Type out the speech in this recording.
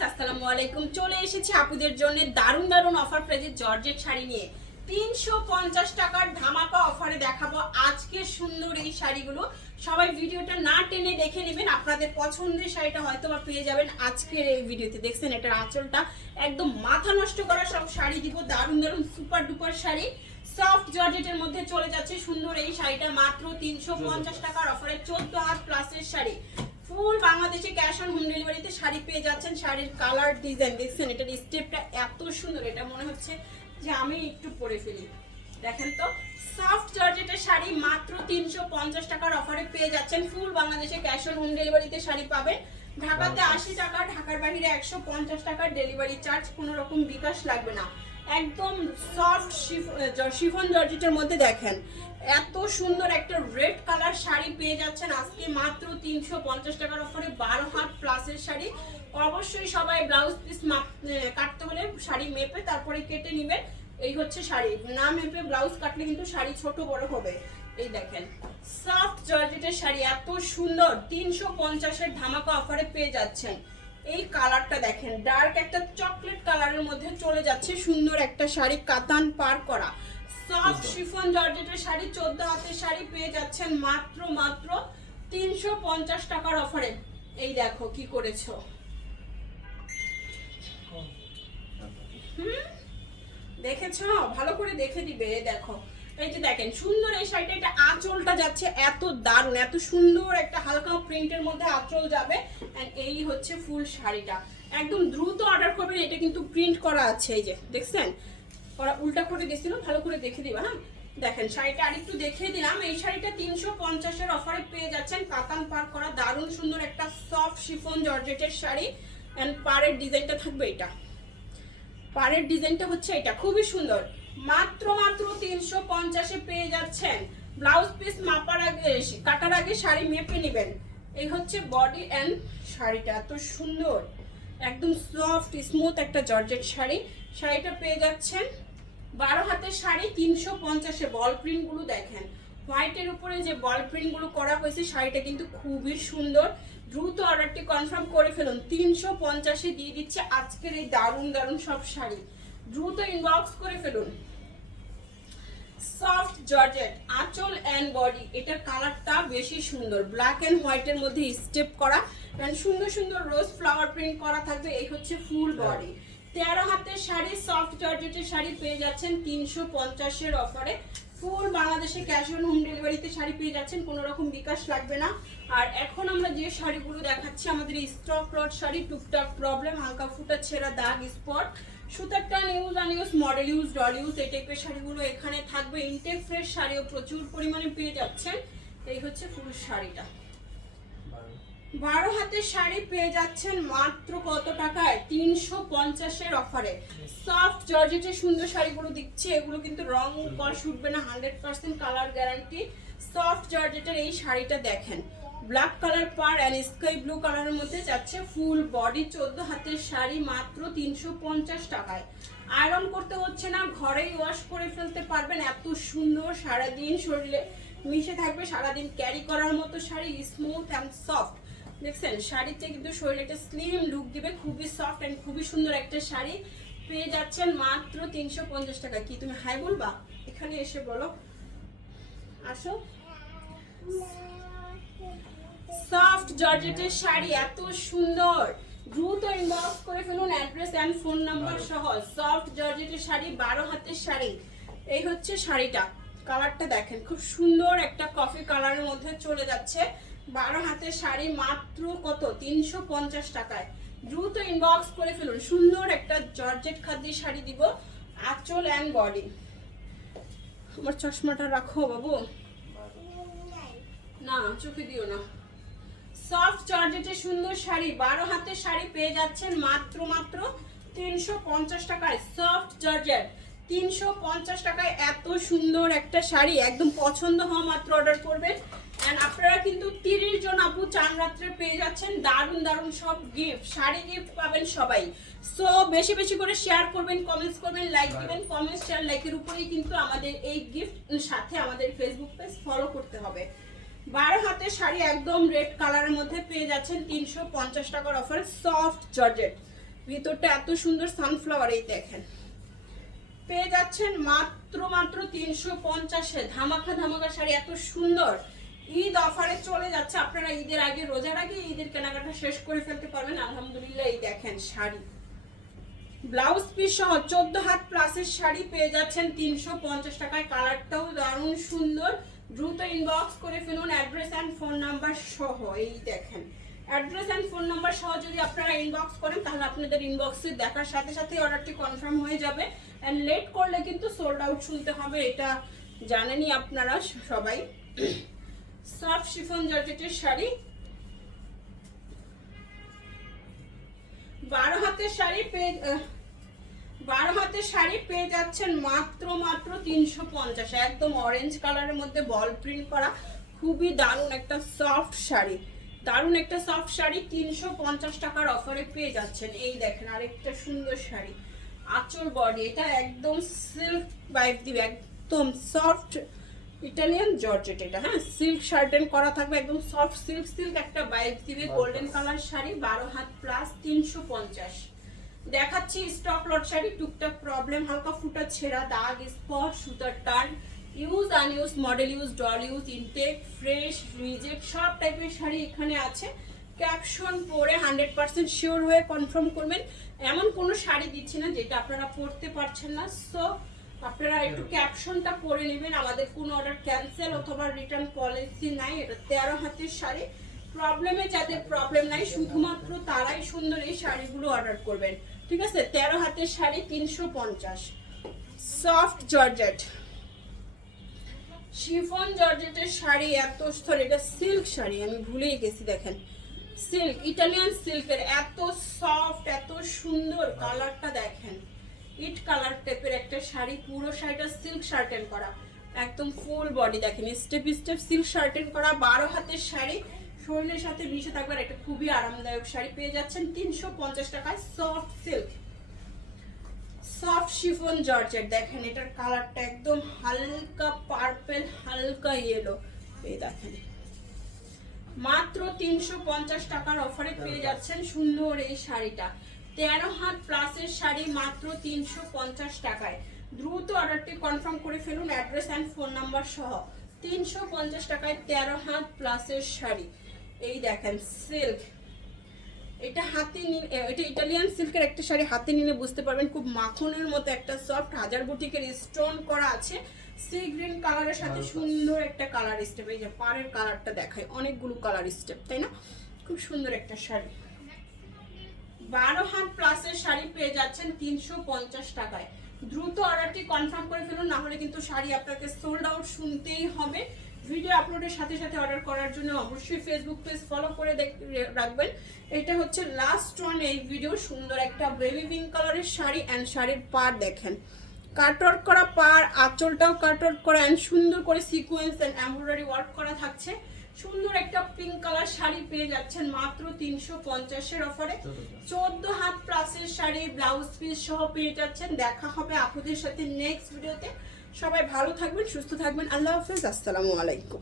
Viewers আসসালামু আলাইকুম। চলে এসেছি আপুদের জন্য দারুণ দারুণ অফার প্রাইজে জর্জেট শাড়ি নিয়ে 350 টাকার ধামাকা অফারে দেখাবো আজকে সুন্দর এই শাড়িগুলো। সবাই ভিডিওটা না টেনে দেখে নেবেন, আপনাদের পছন্দের শাড়িটা হয়তো বা পেয়ে যাবেন আজকের এই ভিডিওতে। দেখছেন এটার আঁচলটা একদম মাথা নষ্ট করা সব শাড়ি দিব, দারুণ দারুণ সুপার ডুপার শাড়ি সফট জর্জেটের মধ্যে চলে যাচ্ছে সুন্দর এই শাড়িটা মাত্র 350 টাকার অফারে 14 হাত প্লাসের শাড়ি। ফুল বাংলাদেশে ক্যাশ অন হোম ডেলিভারিতে শাড়ি পেয়ে যাচ্ছেন। শাড়ির কালার ডিজাইন দেখছেন, এটার স্টেপটা এত সুন্দর, এটা মনে হচ্ছে যে আমি একটু পরে ফেলি। দেখেন তো সফট জর্জেটের শাড়ি মাত্র 350 টাকার অফারে পেয়ে যাচ্ছেন। ফুল বাংলাদেশে ক্যাশ অন হোম ডেলিভারিতে শাড়ি পাবেন। ঢাকাতে 80 টাকা, ঢাকার বাইরে 150 টাকার ডেলিভারি চার্জ, কোনো রকম বিকাশ লাগবে না। একদম সফট শিফন জর্জেটের মধ্যে দেখেন এত সুন্দর একটা রেড কালার শাড়ি পেয়ে যাচ্ছেন আজকে মাত্র 350 টাকার অফারে 12 হাত প্লাসের শাড়ি। অবশ্যই সবাই ব্লাউজ পিস কাটতে হলে শাড়ি মেপে তারপরে কেটে নেবেন। এই হচ্ছে শাড়ি, না মেপে ব্লাউজ কাটলে কিন্তু শাড়ি ছোট বড় হবে। এই দেখেন সফট জর্জেটের শাড়ি এত সুন্দর 350-এর ধামাকা অফারে পেয়ে যাচ্ছেন। এই কালারটা দেখেন ডার্ক একটা চকলেট কালারের মধ্যে চলে যাচ্ছে সুন্দর একটা শাড়ি, কাতান পার করা সফট শিফন জর্জেটের শাড়ি 14 হাতের শাড়ি পেয়ে যাচ্ছেন মাত্র 350 টাকার অফারে। এই দেখো কি করেছো, দেখেছো? ভালো করে দেখে দিবে। দেখো এই যে দেখেন সুন্দর এই শাড়িটা, এটা আঁচলটা যাচ্ছে এত দারুণ, এত সুন্দর একটা হালকা প্রিন্টের মধ্যে আঁচল যাবে। এন্ড এই হচ্ছে ফুল শাড়িটা, একদম দ্রুত অর্ডার করবেন। এটা কিন্তু প্রিন্ট করা আছে, এই যে দেখছেন ওরা উল্টা করে দিয়েছিল, ভালো করে দেখে দিবা। হ্যাঁ দেখেন শাড়িটা আরেকটু দেখিয়ে দিলাম। এই শাড়িটা 350-এর অফারে পেয়ে যাচ্ছেন, কাতান পার করা দারুণ সুন্দর একটা সফট শিফন জর্জেটের শাড়ি। এন্ড পাড়ের ডিজাইনটা থাকবে, এটা পাড়ের ডিজাইনটা হচ্ছে এটা খুবই সুন্দর। মাত্র 350-এ পেয়ে যাচ্ছেন। ব্লাউজ পিস মাপার আগে কাটার আগে শাড়ি মেপে নেবেন। এই হচ্ছে বডি এন্ড শাড়িটা এত সুন্দর, একদম সফট স্মুথ একটা জর্জেট শাড়ি। শাড়িটা পেয়ে যাচ্ছেন 12 হাতের শাড়ি 350-এ। বল প্রিন্ট গুলো দেখেন, হোয়াইটের উপরে যে বল প্রিন্ট গুলো করা হয়েছে, শাড়িটা কিন্তু খুবই সুন্দর। দ্রুত অর্ডারটি কনফার্ম করে ফেলুন, 350-এ দিয়ে দিচ্ছে আজকের এই দারুণ দারুণ সব শাড়ি। দ্রুত ইনবক্স করে ফেলুন। সফট জর্জেট আঁচল এন্ড বডি, এটার কালারটা বেশি সুন্দর, ব্ল্যাক এন্ড হোয়াইটের মধ্যে স্টেপ করা এন্ড সুন্দর সুন্দর রোজ ফ্লাওয়ার প্রিন্ট করা থাকবে। এই হচ্ছে ফুল বডি। 13 হাতের শাড়ি সফট জর্জেটের শাড়ি পেয়ে যাচ্ছেন 350-এর অফারে। ফুল বাংলাদেশে ক্যাশ অন হোম ডেলিভারিতে শাড়ি পেয়ে যাচ্ছেন, কোনো রকম বিকাশ লাগবে না। আর এখন আমরা যে শাড়িগুলো দেখাচ্ছি আমাদের স্টক লট শাড়ি, টুকটাক প্রবলেম, হালকা ফুটা ছেঁড়া দাগ স্পট, সুতার টান use unused, model use, doll use, এই টাইপের শাড়িগুলো এখানে থাকবে। ইনটেক ফ্রেশ শাড়িও প্রচুর পরিমাণে পেয়ে যাচ্ছেন। এই হচ্ছে ফুল শাড়িটা 12 হাতের শাড়ি পেয়ে যাচ্ছেন মাত্র কত টাকায়? 350-এর অফারে। সফট জর্জেটের সুন্দর শাড়িগুলো দিচ্ছে, এগুলো কিন্তু রং কস উঠবে না, 100% কালার গ্যারান্টি। সফট জর্জেটের এই শাড়িটা দেখেন ব্ল্যাক কালার পার এন্ড স্কাই ব্লু কালারের মধ্যে যাচ্ছে। ফুল বডি 14 হাতের শাড়ি মাত্র 350 টাকায়। আয়রন করতে হচ্ছে না, ঘরেই ওয়াশ করে ফেলতে পারবেন। এত সুন্দর, সারাদিন শরীরে মিশে থাকবে, সারাদিন ক্যারি করার মতো শাড়ি, স্মুথ অ্যান্ড সফট। দেখছেন শাড়িতে কিন্তু শরীরে একটা স্লিম লুক দিবে, খুবই সফট এন্ড খুবই সুন্দর একটা শাড়ি পেয়ে যাচ্ছেন মাত্র 350 টাকা। কি তুমি হাই বলবা? এখানে এসে বলো, আসো। সফট জর্জেটের শাড়ি এত সুন্দর, দ্রুত ইনবক্স করে ফেলুন অ্যাড্রেস এন্ড ফোন নাম্বার সহ। সফট জর্জেটের শাড়ি 12 হাতের শাড়ি। এই হচ্ছে শাড়িটা, কালারটা দেখেন খুব সুন্দর একটা কফি কালারের মধ্যে চলে যাচ্ছে। 12 হাতের শাড়ি মাত্র কত? 350 টাকায়। দ্রুত ইনবক্স করে ফেলুন। সুন্দর একটা জর্জেট খাদি শাড়ি দিব, আঁচল এন্ড বডি। আমার চশমাটা রাখো বাবু, না চোখে দিও না। সফট জর্জেটের সুন্দর শাড়ি 12 হাতের শাড়ি পেয়ে যাচ্ছেন মাত্র 350 টাকায়। সফট জর্জেট 350 টাকায় এত সুন্দর একটা শাড়ি, একদম পছন্দ হওয়া মাত্র অর্ডার করবেন। এন্ড আপনারা কিন্তু 30 জন আপু চান রাত্রে পেয়ে যাচ্ছেন দারুণ দারুণ সব গিফট, শাড়ি গিফট পাবেন সবাই। সো বেশি বেশি করে শেয়ার করবেন, কমেন্টস করবেন, লাইক দিবেন। কমেন্টস শেয়ার লাইকের উপরেই কিন্তু আমাদের এই গিফট সাথে আমাদের ফেসবুক পেজ ফলো করতে হবে। 12 হাতের শাড়ি একদম রেড কালারের মধ্যে পেয়ে যাচ্ছেন 350 টাকার অফার। সফট জর্জেট ভিতরটা এত সুন্দর সানফ্লাওয়ার, এই দেখেন পেয়ে যাচ্ছেন মাত্র 350-এ। ধামাকা ধামাকা শাড়ি এত সুন্দর, ঈদ অফারে চলে যাচ্ছে। আপনারা ঈদের আগে, রোজার আগে ঈদের কেনাকাটা শেষ করে ফেলতে পারবেন আলহামদুলিল্লাহ। এই দেখেন শাড়ি, ব্লাউজ পিস সহ 14 হাত প্লাসের শাড়ি পেয়ে যাচ্ছেন 350 টাকায়। কালারটাও দারুণ সুন্দর। দ্রুত ইনবক্স করে ফেলুন অ্যাড্রেস অ্যান্ড ফোন নাম্বার সহ। এই দেখেন অ্যাড্রেস অ্যান্ড ফোন নাম্বার সহ যদি আপনারা ইনবক্স করেন তাহলে আপনাদের ইনবক্সে দেখার সাথে সাথে অর্ডারটি কনফার্ম হয়ে যাবে। অ্যান্ড লেট করলে কিন্তু সোল্ড আউট শুনতে হবে, এটা জানেনই আপনারা সবাই। সফট শিফন জর্জেটের শাড়ি, 12 হাতের শাড়ি পেয়ে 12 হাতের শাড়ি পেয়ে যাচ্ছেন মাত্র 350। একদম অরেঞ্জ কালারের মধ্যে বল প্রিন্ট করা, খুবই দারুণ একটা সফট শাড়ি, দারুণ একটা সফট শাড়ি 350 টাকার অফারে পেয়ে যাচ্ছেন। এই দেখেন আরেকটা সুন্দর শাড়ি, আঁচল বডি, এটা একদম সিল্ক ভাইব দিবে, একদম সফট ইটালিয়ান জর্জেট এটা। হ্যাঁ, সিল্ক শার্টেন করা থাকবে, একদম সফট সিল্ক সিল্ক একটা ভাইব দিবে। Golden colour sari, 12 had plus 350। দেখাচ্ছি স্টক লট শাড়ি, টুকটাক প্রবলেম, হালকা ফুটা ছেঁড়া, দাগ, স্পট, সুতার টান, use unused, model use, doll use, intact, fresh, reject, সব টাইপের শাড়ি এখানে আছে। ক্যাপশন পরে 100% শিওর হয়ে কনফার্ম করবেন। এমন কোনো শাড়ি দিচ্ছি না যেটা আপনারা পড়তে পারছেন না, সো আপনারা একটু ক্যাপশনটা পরে নেবেন। আমাদের কোনো অর্ডার ক্যান্সেল অথবা রিটার্ন পলিসি নাই। এটা 13 হাতের শাড়ি, প্রবলেমে যাদের প্রবলেম নাই শুধুমাত্র তারাই সুন্দর এই শাড়িগুলো অর্ডার করবেন, ঠিক আছে। 13 হাতের শাড়ি 350। সফট জর্জেট, শিফন জর্জেটের শাড়ি এত সুন্দর, এটা সিল্ক শাড়ি, আমি ভুলেই গেছি। দেখেন সিল্ক, ইটালিয়ান সিল্কের, এত সফট এত সুন্দর, কালারটা দেখেন ইট কালার টাইপের একটা শাড়ি। পুরো শাড়িটা সিল্ক শার্টেন করা, একদম ফুল বডি দেখেন স্টেপ স্টেপ সিল্ক শার্টেন করা। 12 হাতের শাড়ি, শরীরের সাথে মিশে থাকবে, একটা খুবই আরামদায়ক শাড়ি পেয়ে যাচ্ছেন 350 টাকায়। Soft silk, soft chiffon georgette, দেখেন এটার কালারটা একদম হালকা পার্পল, হালকা ইয়েলো। এই দেখেন মাত্র 350 টাকার অফারে পেয়ে যাচ্ছেন সুন্দর এই শাড়িটা। 13 হাত প্লাসের শাড়ি মাত্র 350 টাকায়। দ্রুত অর্ডারটি কনফার্ম করে ফেলুন অ্যাড্রেস অ্যান্ড ফোন নাম্বার সহ। 350 টাকায় 13 হাত প্লাসের শাড়ি। এই দেখেন সিল্ক, এটা হাতে নিয়ে, এটা ইটালিয়ান সিল্কের একটা শাড়ি, হাতে নিলে বুঝতে পারবেন খুব মাখনের মতো একটা সফট, হাজার বুটিকের স্টোন করা আছে। সি গ্রিন কালারের সাথে সুন্দর একটা কালার স্টেপ, এই যে পাড়ের কালারটা দেখায়, অনেকগুলো কালার স্টেপ, তাই না? খুব সুন্দর একটা শাড়ি। 12 হাত প্লাসের শাড়ি পেয়ে যাচ্ছেন 350 টাকায়। দ্রুত অর্ডারটি কনফার্ম করে ফেলুন, না হলে কিন্তু শাড়ি আপনাকে সোল্ড আউট শুনতেই হবে। ভিডিও আপলোডের সাথে সাথে অর্ডার করার জন্য অবশ্যই ফেসবুক পেজ ফলো করে রাখবেন। এটা হচ্ছে লাস্ট ওয়ান এই ভিডিও, সুন্দর একটা বেবি পিঙ্ক কালারের শাড়ি অ্যান্ড শাড়ির পাড় দেখেন, কাটওয়ার্ক করা পাড়, আঁচলটাও কাটওয়ার্ক করা অ্যান্ড সুন্দর করে সিকোয়েন্স অ্যান্ড এমব্রয়ডারি ওয়ার্ক করা থাকছে। সুন্দর একটা পিঙ্ক কালার শাড়ি পেয়ে যাচ্ছেন মাত্র 350-এর অফারে। 14 হাত প্লাসের শাড়ি, ব্লাউজ পিস সহ পেয়ে যাচ্ছেন। দেখা হবে আপনাদের সাথে নেক্সট ভিডিওতে। সবাই ভালো থাকবেন, সুস্থ থাকবেন, আল্লাহ হাফেজ, আসসালামু আলাইকুম।